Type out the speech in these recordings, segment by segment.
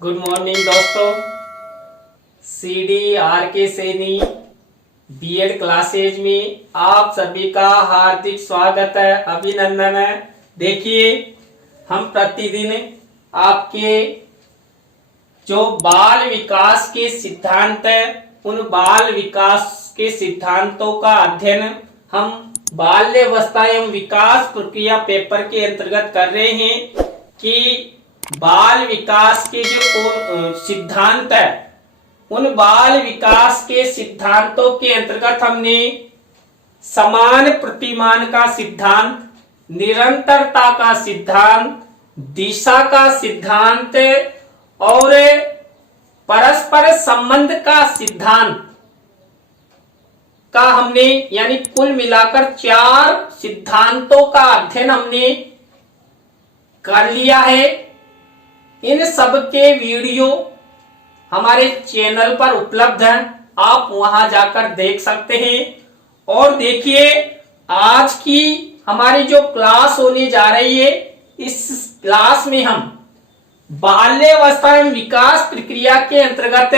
Good morning दोस्तों। CDRK Saini BEd classes में आप सभी का हार्दिक स्वागत है, अभिनंदन है। देखिए, हम प्रतिदिन आपके जो बाल विकास के सिद्धांत है, उन बाल विकास के सिद्धांतों का अध्ययन हम बाल्यावस्था एवं विकास प्रक्रिया पेपर के अंतर्गत कर रहे हैं कि बाल विकास के जो सिद्धांत है, उन बाल विकास के सिद्धांतों के अंतर्गत हमने समान प्रतिमान का सिद्धांत, निरंतरता का सिद्धांत, दिशा का सिद्धांत और परस्पर संबंध का सिद्धांत का हमने यानी कुल मिलाकर 4 सिद्धांतों का अध्ययन हमने कर लिया है। इन सब के वीडियो हमारे चैनल पर उपलब्ध हैं, आप वहां जाकर देख सकते हैं। और देखिए, आज की हमारी जो क्लास होने जा रही है, इस क्लास में हम बाल्यावस्था एवं विकास प्रक्रिया के अंतर्गत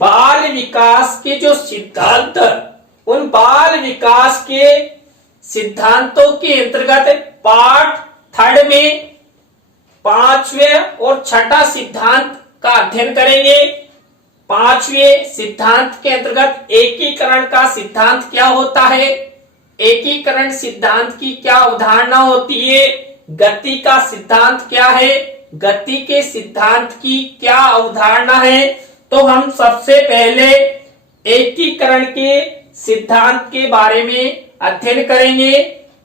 बाल विकास के जो सिद्धांत, उन बाल विकास के सिद्धांतों के अंतर्गत पार्ट 3 में 5वें और 6ठा सिद्धांत का अध्ययन करेंगे। 5वें सिद्धांत के अंतर्गत एकीकरण का सिद्धांत क्या होता है, एकीकरण सिद्धांत की क्या अवधारणा होती है, गति का सिद्धांत क्या है, गति के सिद्धांत की क्या अवधारणा है। तो हम सबसे पहले एकीकरण के सिद्धांत के बारे में अध्ययन करेंगे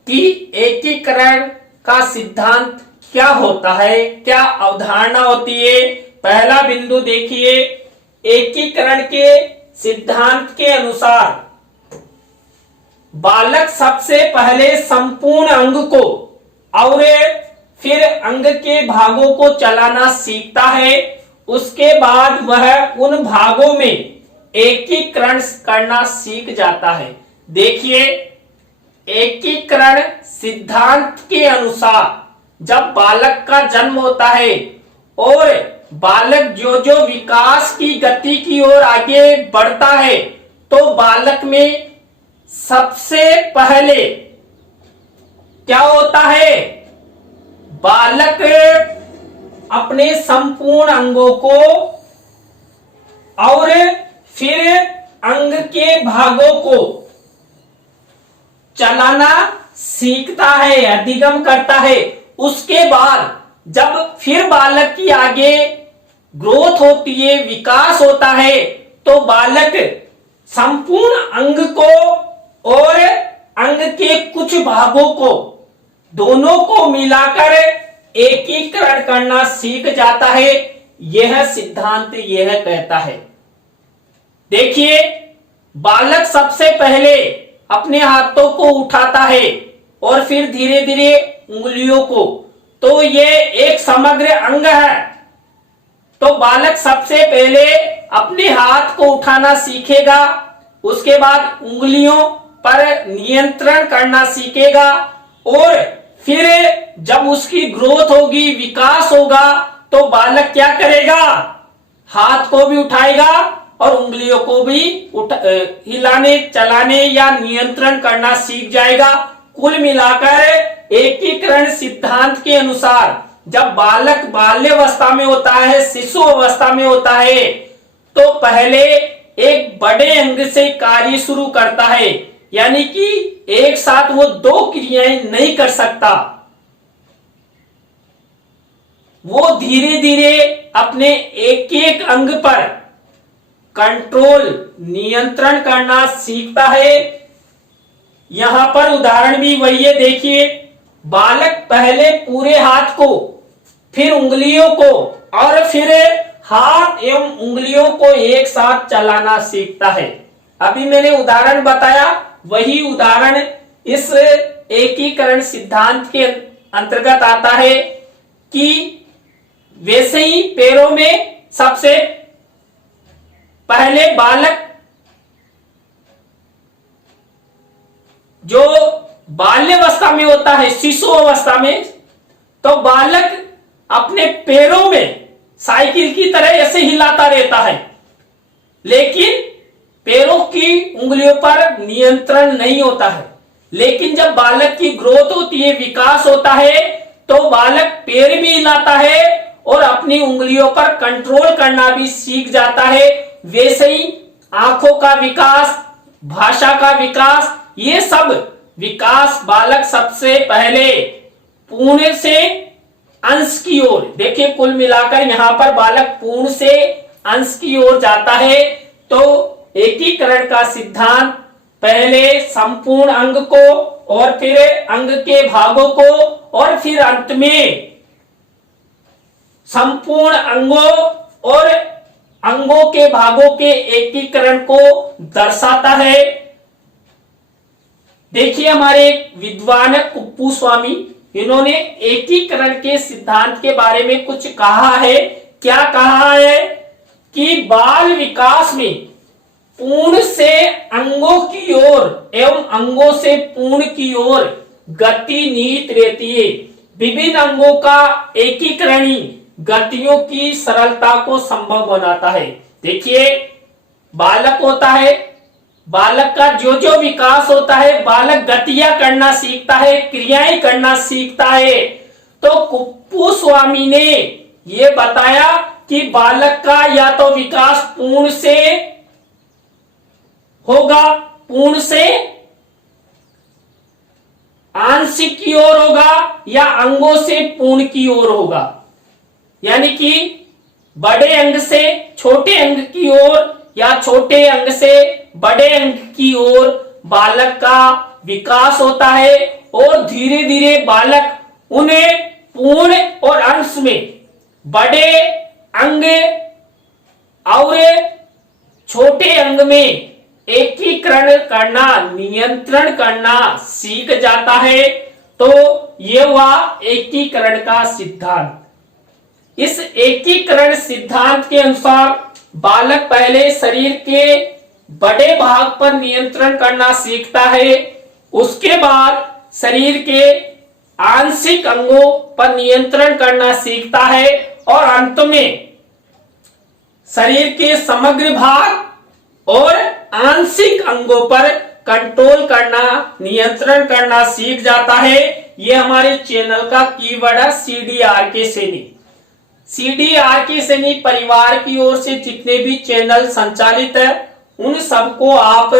कि एकीकरण का सिद्धांत क्या होता है, क्या अवधारणा होती है। पहला बिंदु देखिए, एकीकरण के सिद्धांत के अनुसार बालक सबसे पहले संपूर्ण अंग को और फिर अंग के भागों को चलाना सीखता है। उसके बाद वह उन भागों में एकीकरण करना सीख जाता है। देखिए, एकीकरण सिद्धांत के अनुसार जब बालक का जन्म होता है और बालक जो जो विकास की गति की ओर आगे बढ़ता है, तो बालक में सबसे पहले क्या होता है, बालक अपने संपूर्ण अंगों को और फिर अंग के भागों को चलाना सीखता है, अधिगम करता है। उसके बाद जब फिर बालक की आगे ग्रोथ होती है, विकास होता है, तो बालक संपूर्ण अंग को और अंग के कुछ भागों को, दोनों को मिलाकर एकीकरण करना सीख जाता है। यह सिद्धांत यह कहता है। देखिए, बालक सबसे पहले अपने हाथों को उठाता है और फिर धीरे धीरे उंगलियों को, तो ये एक समग्र अंग है। तो बालक सबसे पहले अपने हाथ को उठाना सीखेगा, उसके बाद उंगलियों पर नियंत्रण करना सीखेगा और फिर जब उसकी ग्रोथ होगी, विकास होगा, तो बालक क्या करेगा, हाथ को भी उठाएगा और उंगलियों को भी हिलाने, चलाने या नियंत्रण करना सीख जाएगा। कुल मिलाकर एकीकरण सिद्धांत के अनुसार जब बालक बाल्यावस्था में होता है, शिशु अवस्था में होता है, तो पहले एक बड़े अंग से कार्य शुरू करता है, यानी कि एक साथ वो 2 क्रियाएं नहीं कर सकता। वो धीरे धीरे अपने एक एक अंग पर कंट्रोल, नियंत्रण करना सीखता है। यहां पर उदाहरण भी वही है। देखिए, बालक पहले पूरे हाथ को, फिर उंगलियों को और फिर हाथ एवं उंगलियों को एक साथ चलाना सीखता है। अभी मैंने उदाहरण बताया, वही उदाहरण इस एकीकरण सिद्धांत के अंतर्गत आता है कि वैसे ही पैरों में सबसे पहले बालक जो बाल्यावस्था में होता है, शिशु अवस्था में, तो बालक अपने पैरों में साइकिल की तरह ऐसे हिलाता रहता है, लेकिन पैरों की उंगलियों पर नियंत्रण नहीं होता है। लेकिन जब बालक की ग्रोथ होती है, विकास होता है, तो बालक पैर भी हिलाता है और अपनी उंगलियों पर कंट्रोल करना भी सीख जाता है। वैसे ही आंखों का विकास, भाषा का विकास, ये सब विकास बालक सबसे पहले पूर्ण से अंश की ओर, देखिए कुल मिलाकर यहां पर बालक पूर्ण से अंश की ओर जाता है। तो एकीकरण का सिद्धांत पहले संपूर्ण अंग को और फिर अंग के भागों को और फिर अंत में संपूर्ण अंगों और अंगों के भागों के एकीकरण को दर्शाता है। देखिए हमारे एक विद्वान कुप्पू स्वामी, इन्होंने एकीकरण के सिद्धांत के बारे में कुछ कहा है। क्या कहा है कि बाल विकास में पूर्ण से अंगों की ओर एवं अंगों से पूर्ण की ओर गति निहित रहती है। विभिन्न अंगों का एकीकरण ही गतियों की सरलता को संभव बनाता है। देखिए बालक होता है, बालक का जो जो विकास होता है, बालक गतियां करना सीखता है, क्रियाएं करना सीखता है। तो कुप्पू स्वामी ने यह बताया कि बालक का या तो विकास पूर्ण से होगा, पूर्ण से आंशिक की ओर होगा, या अंगों से पूर्ण की ओर होगा। यानी कि बड़े अंग से छोटे अंग की ओर या छोटे अंग से बड़े अंग की ओर बालक का विकास होता है और धीरे धीरे बालक उन्हें पूर्ण और अंश में बड़े अंग और छोटे अंग में एकीकरण करना, नियंत्रण करना सीख जाता है। तो यह हुआ एकीकरण का सिद्धांत। इस एकीकरण सिद्धांत के अनुसार बालक पहले शरीर के बड़े भाग पर नियंत्रण करना सीखता है, उसके बाद शरीर के आंशिक अंगों पर नियंत्रण करना सीखता है और अंत में शरीर के समग्र भाग और आंशिक अंगों पर कंट्रोल करना, नियंत्रण करना सीख जाता है। यह हमारे चैनल का कीवर्ड है CDRK सैनी। CDRK सैनी परिवार की ओर से जितने भी चैनल संचालित है, उन सबको आप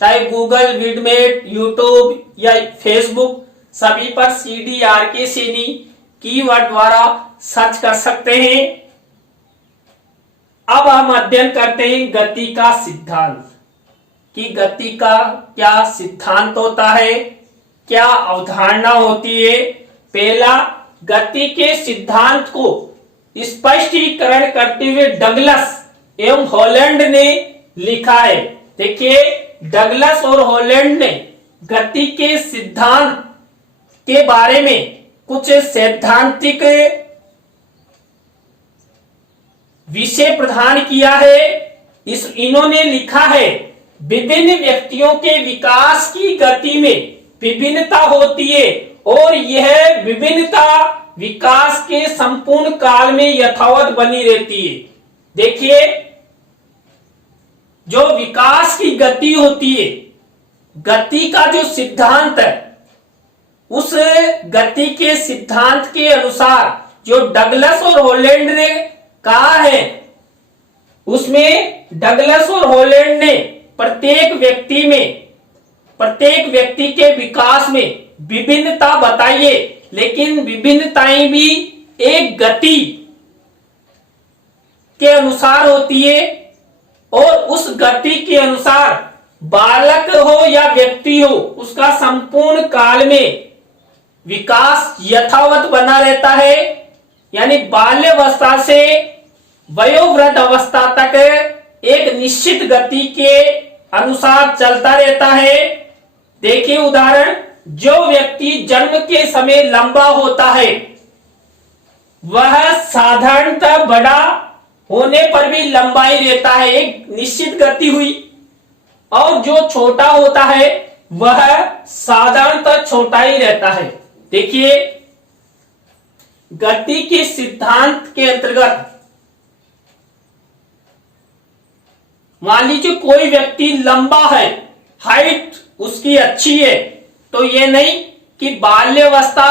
चाहे गूगल, विडमेट, यूट्यूब या फेसबुक, सभी पर CDRK सैनी कीवर्ड द्वारा सर्च कर सकते हैं। अब हम अध्ययन करते हैं गति का सिद्धांत, कि गति का क्या सिद्धांत होता है, क्या अवधारणा होती है। पहला, गति के सिद्धांत को स्पष्टीकरण करते हुए डगलस एवं हॉलैंड ने लिखा है। देखिए डगलस और हॉलैंड ने गति के सिद्धांत के बारे में कुछ सैद्धांतिक विषय प्रदान किया है। इन्होंने लिखा है, विभिन्न व्यक्तियों के विकास की गति में विभिन्नता होती है और यह विभिन्नता विकास के संपूर्ण काल में यथावत बनी रहती है। देखिए जो विकास की गति होती है, गति का जो सिद्धांत है, उस गति के सिद्धांत के अनुसार जो डगलस और हॉलैंड ने कहा है, उसमें डगलस और हॉलैंड ने प्रत्येक व्यक्ति के विकास में विभिन्नता बताई है, लेकिन विभिन्नताएं भी एक गति के अनुसार होती है और उस गति के अनुसार बालक हो या व्यक्ति हो, उसका संपूर्ण काल में विकास यथावत बना रहता है। यानी बाल्यावस्था से वयोवृद्ध अवस्था तक एक निश्चित गति के अनुसार चलता रहता है। देखिए उदाहरण, जो व्यक्ति जन्म के समय लंबा होता है वह साधारणतः बड़ा होने पर भी लंबा ही रहता है, एक निश्चित गति हुई। और जो छोटा होता है वह साधारणतः छोटा ही रहता है। देखिए गति के सिद्धांत के अंतर्गत मान लीजिए कोई व्यक्ति लंबा है, हाइट उसकी अच्छी है, तो ये नहीं कि बाल्यावस्था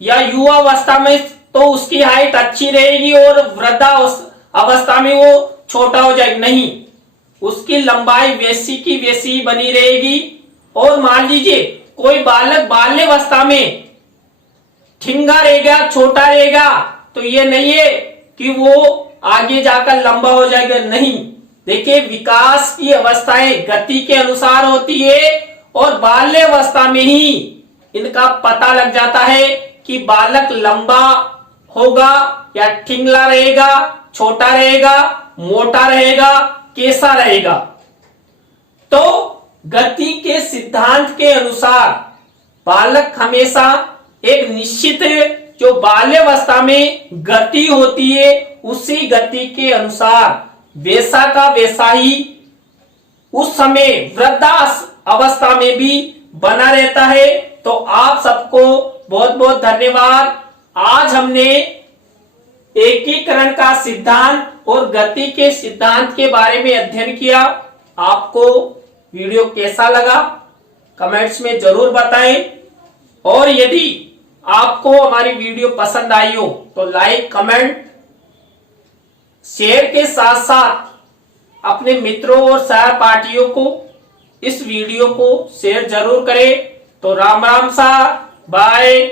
या युवावस्था में तो उसकी हाइट अच्छी रहेगी और वृद्धा अवस्था में वो छोटा हो जाएगा, नहीं, उसकी लंबाई वैसी की वैसी ही बनी रहेगी। और मान लीजिए कोई बालक बाल्यावस्था में ठिंगा रहेगा, छोटा रहेगा, तो ये नहीं है कि वो आगे जाकर लंबा हो जाएगा, नहीं। देखिए विकास की अवस्थाएं गति के अनुसार होती है और बाल्यावस्था में ही इनका पता लग जाता है कि बालक लंबा होगा या ठिंगला रहेगा, छोटा रहेगा, मोटा रहेगा, कैसा रहेगा। तो गति के सिद्धांत के अनुसार बालक हमेशा एक निश्चित जो बाल्यावस्था में गति होती है उसी गति के अनुसार वैसा का वैसा ही उस समय वृद्धा अवस्था में भी बना रहता है। तो आप सबको बहुत बहुत धन्यवाद। आज हमने एकीकरण का सिद्धांत और गति के सिद्धांत के बारे में अध्ययन किया। आपको वीडियो कैसा लगा कमेंट्स में जरूर बताएं, और यदि आपको हमारी वीडियो पसंद आई हो तो लाइक, कमेंट, शेयर के साथ साथ अपने मित्रों और सहपाठियों को इस वीडियो को शेयर जरूर करें। तो राम राम सा, बाय।